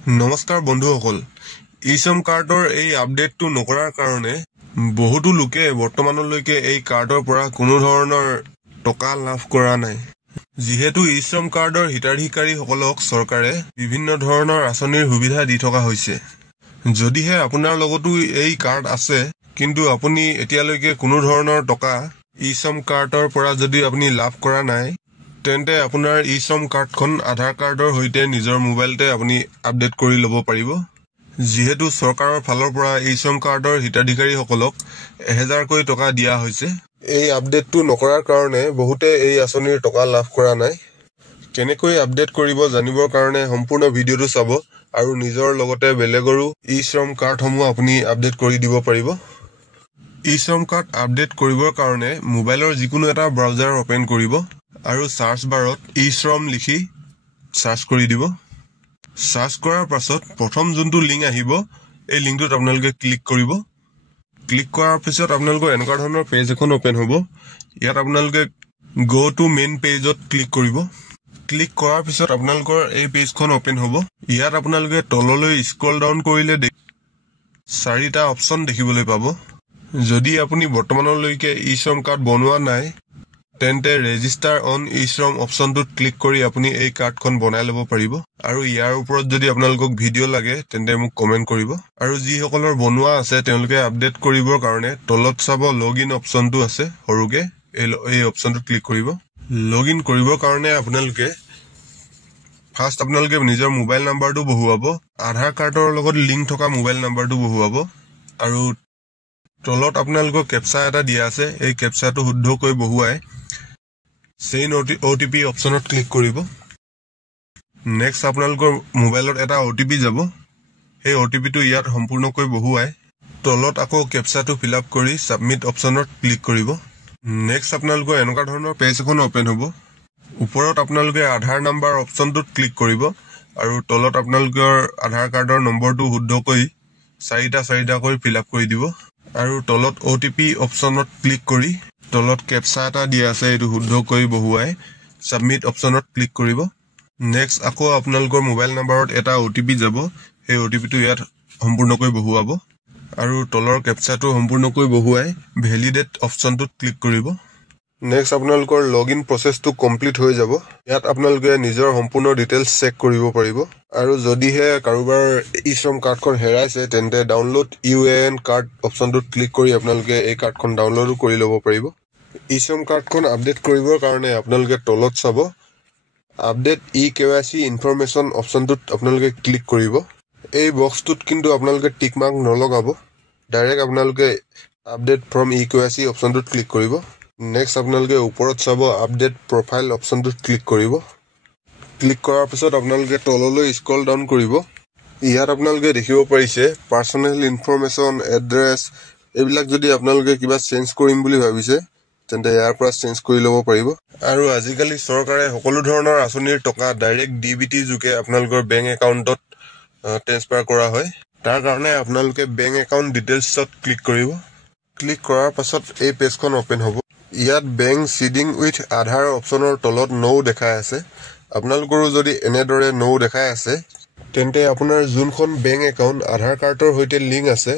নমস্কাৰ বন্ধুসকল, ই-শ্ৰম কাৰ্ডৰ এই আপডেটটো নকৰাৰ কাৰণে বহুতো লোকে বৰ্তমানলৈকে এই কাৰ্ডৰ পৰা কোনো ধৰণৰ টকা লাভ কৰা নাই। যিহেতু ই-শ্ৰম কাৰ্ডৰ হিতাধিকাৰীসকলক চৰকাৰে বিভিন্ন ধৰণৰ আঁচনিৰ সুবিধা দি থকা হৈছে। যদিহে আপোনাৰ লগতো এই কাৰ্ড আছে কিন্তু আপুনি এতিয়ালৈকে কোনো ধৰণৰ টকা ই-শ্ৰম কাৰ্ডৰ পৰা যদি আপুনি লাভ কৰা নাই, তেন্তে আপোনাৰ ই-শ্ৰম কাৰ্ডখন আধাৰ কাৰ্ডৰ সৈতে নিজৰ মোবাইলতে আপুনি আপডেট কৰি ল'ব পাৰিব। যিহেতু চৰকাৰৰ ফালৰ পৰা ই-শ্ৰম কাৰ্ডৰ হিতাধিকাৰীসকলক 1000কৈ টকা দিয়া হৈছে। এই আপডেটটো নকৰাৰ কাৰণে বহুতে এই আঁচনিৰ টকা লাভ কৰা নাই। কেনেকৈ আপডেট কৰিব জানিবৰ কাৰণে সম্পূৰ্ণ ভিডিঅ'টো চাব আৰু নিজৰ লগতে বেলেগৰো ই-শ্ৰম কাৰ্ডসমূহ আপুনি আপডেট কৰি দিব পাৰিব। ই-শ্ৰম কাৰ্ড আপডেট কৰিবৰ কাৰণে মোবাইলৰ যিকোনো এটা ব্ৰাউজাৰ অপেন কৰিব আৰু সাৰ্চ বাৰত ই-শ্ৰম লিখি সাৰ্চ কৰি দিব। সাৰ্চ কৰাৰ পাছত প্ৰথম যোনটো লিংক আহিব, এই লিংকটোত আপোনালোকে ক্লিক কৰিব। ক্লিক কৰাৰ পিছত আপোনালোকৰ এনেকুৱা ধৰণৰ পেজ এখন অপেন হ'ব। ইয়াত আপোনালোকে গো টু মেইন পেজত ক্লিক কৰিব। ক্লিক কৰাৰ পিছত আপোনালোকৰ এই পেজখন অপেন হ'ব। ইয়াত আপোনালোকে তললৈ স্ক্ৰল ডাউন কৰিলে 4টা অপচন দেখিবলৈ পাব। যদি আপুনি বৰ্তমানলৈকে ই-শ্ৰম কাৰ্ড বনোৱা নাই, তেন্তে ৰেজিষ্টাৰ অন ই-শ্ৰম অপচনটোত ক্লিক কৰি আপুনি এই কাৰ্ডখন বনাই ল'ব পাৰিব। আৰু ইয়াৰ ওপৰত যদি আপোনালোকক ভিডিঅ' লাগে তেন্তে মোক কমেণ্ট কৰিব। আৰু যিসকলৰ বনোৱা আছে তেওঁলোকে আপডেট কৰিবৰ কাৰণে তলত চাব লগ ইন অপচনটো আছে সৰুকে, এই অপচনটোত ক্লিক কৰিব। লগ ইন কৰিবৰ কাৰণে আপোনালোকে ফাৰ্ষ্ট আপোনালোকে নিজৰ মোবাইল নাম্বাৰটো বহুৱাব, আধাৰ কাৰ্ডৰ লগত লিংক থকা মোবাইল নাম্বাৰটো বহুৱাব আৰু তলত আপোনালোকৰ কেপচা এটা দিয়া আছে, এই কেপচাটো শুদ্ধকৈ বহুৱাই চেইন OTP অপচনত ক্লিক কৰিব। নেক্সট আপোনালোকৰ মোবাইলত এটা OTP যাব। সেই OTPটো ইয়াত সম্পূৰ্ণকৈ বহুৱাই তলত আকৌ কেপচাটো ফিল আপ কৰি সাবমিট অপচনত ক্লিক কৰিব। নেক্সট আপোনালোকৰ এনেকুৱা ধৰণৰ পেজ এখন অপেন হ'ব। ওপৰত আপোনালোকে আধাৰ নাম্বাৰ অপচনটোত ক্লিক কৰিব আৰু তলত আপোনালোকৰ আধাৰ কাৰ্ডৰ নম্বৰটো শুদ্ধকৈ 4টাকৈ ফিল আপ কৰি দিব আৰু তলত OTP অপচনত ক্লিক কৰি তলত কেপচা এটা দিয়া আছে, এইটো শুদ্ধকৈ বহুৱাই সাবমিট অপচনত ক্লিক কৰিব। নেক্সট আকৌ আপোনালোকৰ মোবাইল নাম্বাৰত এটা OTP যাব। সেই OTPটো ইয়াত সম্পূৰ্ণকৈ বহুৱাব আৰু তলৰ কেপচাটো সম্পূৰ্ণকৈ বহুৱাই ভেলিডেট অপচনটোত ক্লিক কৰিব। নেক্সট আপোনালোকৰ লগ ইন প্ৰচেছটো কমপ্লিট হৈ যাব। ইয়াত আপোনালোকে নিজৰ সম্পূৰ্ণ ডিটেইলছ চেক কৰিব পাৰিব আৰু যদিহে কাৰোবাৰ ই-শ্ৰম কাৰ্ডখন হেৰাইছে তেন্তে ডাউনলোড UAN কাৰ্ড অপচনটোত ক্লিক কৰি আপোনালোকে এই কাৰ্ডখন ডাউনলোডো কৰি ল'ব পাৰিব। ই-শ্ৰম কাৰ্ডখন আপডেট কৰিবৰ কাৰণে আপোনালোকে তলত চাব আপডেট eKYC ইনফৰমেশ্যন অপচনটোত আপোনালোকে ক্লিক কৰিব। এই বক্সটোত কিন্তু আপোনালোকে টিক মাৰ্ক নলগাব, ডাইৰেক্ট আপোনালোকে আপডেট ফ্ৰম eKYC অপচনটোত ক্লিক কৰিব। নেক্সট আপোনালোকে ওপৰত চাব আপডেট প্ৰফাইল অপচনটোত ক্লিক কৰিব। ক্লিক কৰাৰ পিছত আপোনালোকে তললৈ স্ক্ৰল ডাউন কৰিব। ইয়াত আপোনালোকে দেখিব পাৰিছে পাৰ্চনেল ইনফৰমেশ্যন, এড্ৰেছ, এইবিলাক যদি আপোনালোকে কিবা চেঞ্জ কৰিম বুলি ভাবিছে তেন্তে ইয়াৰ পৰা চেঞ্জ কৰি ল'ব পাৰিব। আৰু আজিকালি চৰকাৰে সকলো ধৰণৰ আঁচনিৰ টকা ডাইৰেক্ট DBT যোগে আপোনালোকৰ বেংক একাউণ্টত ট্ৰেন্সফাৰ কৰা হয়। তাৰ কাৰণে আপোনালোকে বেংক একাউণ্ট ডিটেইলছত ক্লিক কৰিব। ক্লিক কৰাৰ পাছত এই পেজখন অপেন হ'ব। ইয়াত বেংক সিডিং উইথ আধাৰ অপচনৰ তলত নৌ দেখাই আছে। আপোনালোকৰো যদি এনেদৰে নৌ দেখাই আছে তেন্তে আপোনাৰ যোনখন বেংক একাউণ্ট আধাৰ কাৰ্ডৰ সৈতে লিংক আছে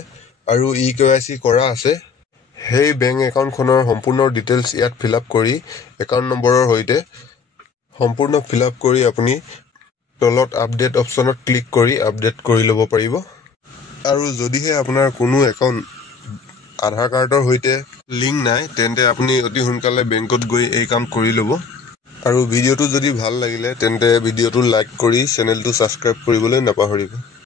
আৰু eKYC কৰা আছে, সেই বেংক একাউণ্টখনৰ সম্পূৰ্ণ ডিটেইলছ ইয়াত ফিল আপ কৰি একাউণ্ট নম্বৰৰ সৈতে সম্পূৰ্ণ ফিল আপ কৰি আপুনি তলত আপডেট অপচনত ক্লিক কৰি আপডেট কৰি ল'ব পাৰিব। আৰু যদিহে আপোনাৰ কোনো একাউণ্ট আধাৰ কাৰ্ডৰ সৈতে লিংক নাই তেন্তে আপুনি অতি সোনকালে বেংকত গৈ এই কাম কৰি ল'ব। আৰু ভিডিঅ'টো যদি ভাল লাগিলে তেন্তে ভিডিঅ'টো লাইক কৰি চেনেলটো ছাবস্ক্ৰাইব কৰিবলৈ নাপাহৰিব।